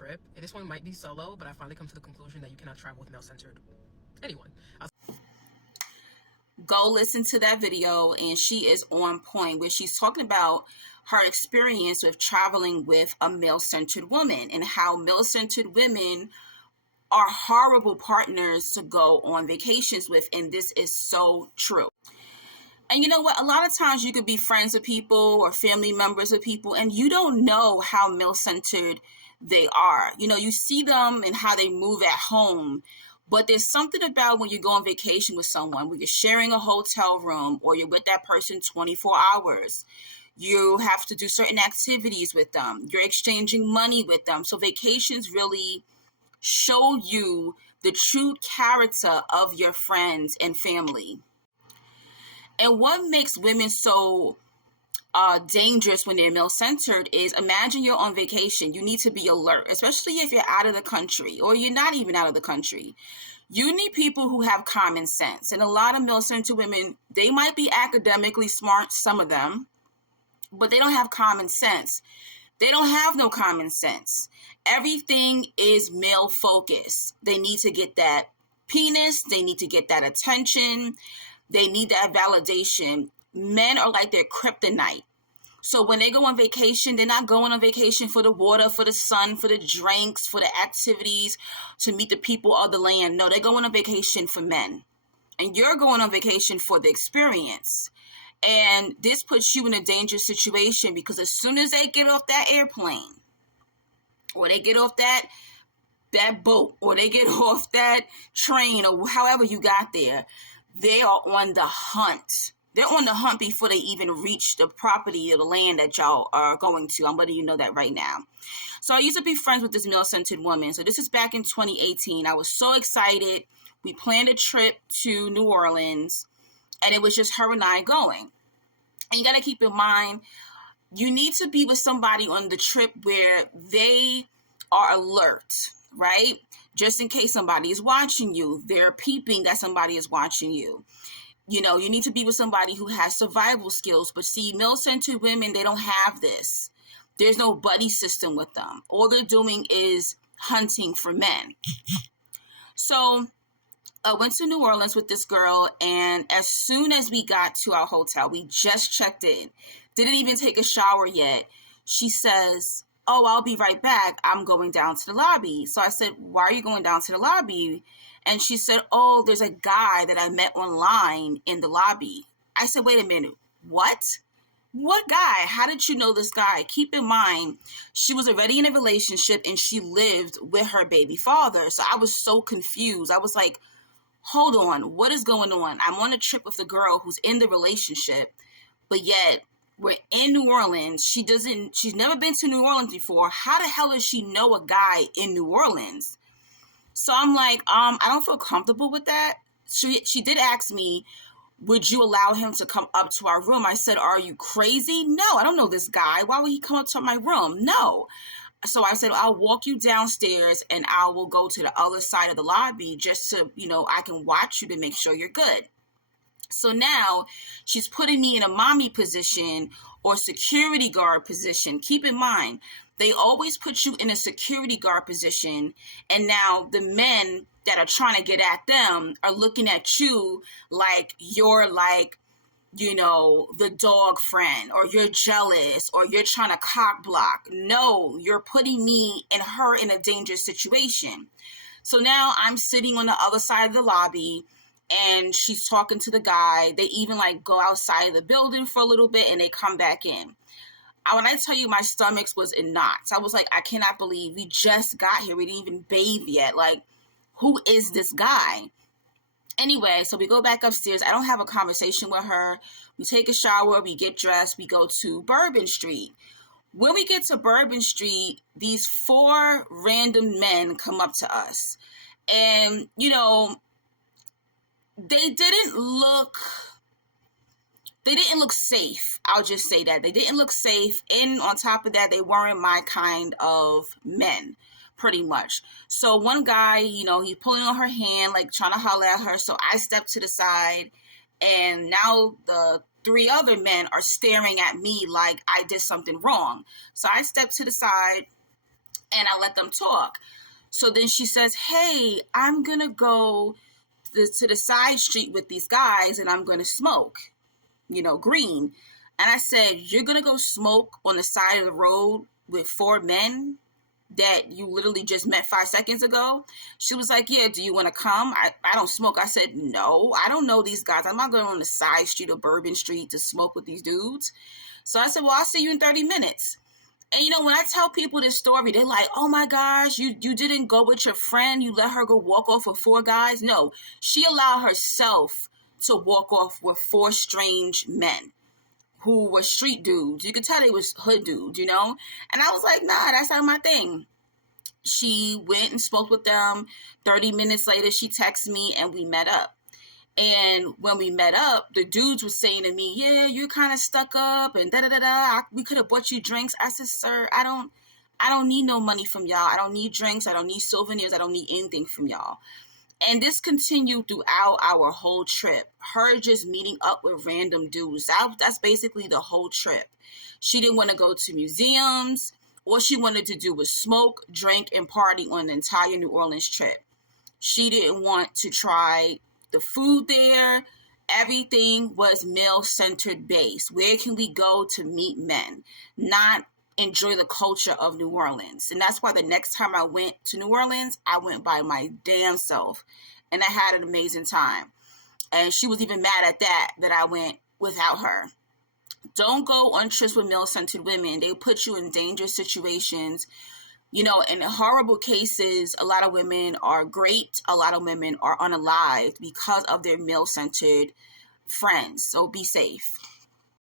trip. And this one might be solo, but I finally come to the conclusion that you cannot travel with male-centered anyone. Go listen to that video, and she is on point where she's talking about her experience with traveling with a male-centered woman and how male-centered women are horrible partners to go on vacations with, and this is so true. And you know what? A lot of times you could be friends with people or family members of people, and you don't know how male-centered they are. You know, you see them and how they move at home, but there's something about when you go on vacation with someone, when you're sharing a hotel room or you're with that person 24 hours, you have to do certain activities with them. You're exchanging money with them. So vacations really show you the true character of your friends and family. And what makes women so dangerous when they're male-centered is, imagine you're on vacation. You need to be alert, especially if you're out of the country or you're not even out of the country. You need people who have common sense. And a lot of male-centered women, they might be academically smart, some of them, but they don't have common sense. They don't have no common sense. Everything is male-focused. They need to get that penis. They need to get that attention. They need that validation. Men are like their kryptonite. So when they go on vacation, they're not going on vacation for the water, for the sun, for the drinks, for the activities, to meet the people of the land. No, they're going on vacation for men. And you're going on vacation for the experience. And this puts you in a dangerous situation, because as soon as they get off that airplane, or they get off that boat, or they get off that train, or however you got there, they are on the hunt. They're on the hunt before they even reach the property or the land that y'all are going to. I'm letting you know that right now. So I used to be friends with this male-centered woman. So this is back in 2018. I was so excited. We planned a trip to New Orleans, and it was just her and I going. And you got to keep in mind, you need to be with somebody on the trip where they are alert, right? Just in case somebody is watching you. They're peeping that somebody is watching you. You know, you need to be with somebody who has survival skills. But see, male-centered women, they don't have this. There's no buddy system with them. All they're doing is hunting for men. So I went to New Orleans with this girl, and as soon as we got to our hotel, we just checked in, didn't even take a shower yet. She says, "Oh, I'll be right back. I'm going down to the lobby." So I said, "Why are you going down to the lobby?" And she said, "Oh, there's a guy that I met online in the lobby." I said, "Wait a minute. What? What guy? How did you know this guy?" Keep in mind, she was already in a relationship and she lived with her baby father. So I was so confused. I was like, hold on, what is going on? I'm on a trip with a girl who's in the relationship, but yet we're in New Orleans. She's never been to New Orleans before. How the hell does she know a guy in New Orleans? So I'm like, I don't feel comfortable with that. She did ask me, would you allow him to come up to our room? I said, are you crazy? No, I don't know this guy. Why would he come up to my room? No. So I said, I'll walk you downstairs and I will go to the other side of the lobby just to, I can watch you to make sure you're good. So now she's putting me in a mommy position or security guard position. Keep in mind, they always put you in a security guard position. And now the men that are trying to get at them are looking at you like you're like, the dog friend, or you're jealous, or you're trying to cock block. No, you're putting me and her in a dangerous situation. So now I'm sitting on the other side of the lobby and she's talking to the guy. They even go outside of the building for a little bit and they come back in. When I tell you my stomach was in knots, I was like, I cannot believe we just got here. We didn't even bathe yet. Who is this guy? Anyway, so we go back upstairs. I don't have a conversation with her. We take a shower. We get dressed. We go to Bourbon Street. When we get to Bourbon Street, these 4 random men come up to us. And, they didn't look safe. I'll just say that. They didn't look safe. And on top of that, they weren't my kind of men. Pretty much. So one guy, he's pulling on her hand, trying to holler at her. So I stepped to the side, and now the 3 other men are staring at me like I did something wrong. So I stepped to the side, and I let them talk. So then she says, hey, I'm going to go to the side street with these guys and I'm going to smoke, green. And I said, you're going to go smoke on the side of the road with 4 men that you literally just met 5 seconds ago? She was like, yeah, do you want to come? I don't smoke. I said, no, I don't know these guys. I'm not going on the side street of Bourbon Street to smoke with these dudes. So I said, well, I'll see you in 30 minutes. And when I tell people this story, they're like, oh my gosh, you didn't go with your friend. You let her go walk off with 4 guys. No, she allowed herself to walk off with 4 strange men who were street dudes. You could tell they was hood dudes, And I was like, nah, that's not my thing. She went and spoke with them. 30 minutes later, she texted me and we met up. And when we met up, the dudes were saying to me, yeah, you're kind of stuck up and da-da-da-da. We could have bought you drinks. I said, sir, I don't need no money from y'all. I don't need drinks. I don't need souvenirs. I don't need anything from y'all. And this continued throughout our whole trip. Her just meeting up with random dudes. That's basically the whole trip. She didn't want to go to museums. All she wanted to do was smoke, drink, and party on the entire New Orleans trip. She didn't want to try the food there. Everything was male-centered based. Where can we go to meet men? Not enjoy the culture of New Orleans. And that's why the next time I went to New Orleans, I went by my damn self. And I had an amazing time. And she was even mad at that I went without her. Don't go on trips with male-centered women. They put you in dangerous situations. In horrible cases, a lot of women are great. A lot of women are unalived because of their male-centered friends. So be safe.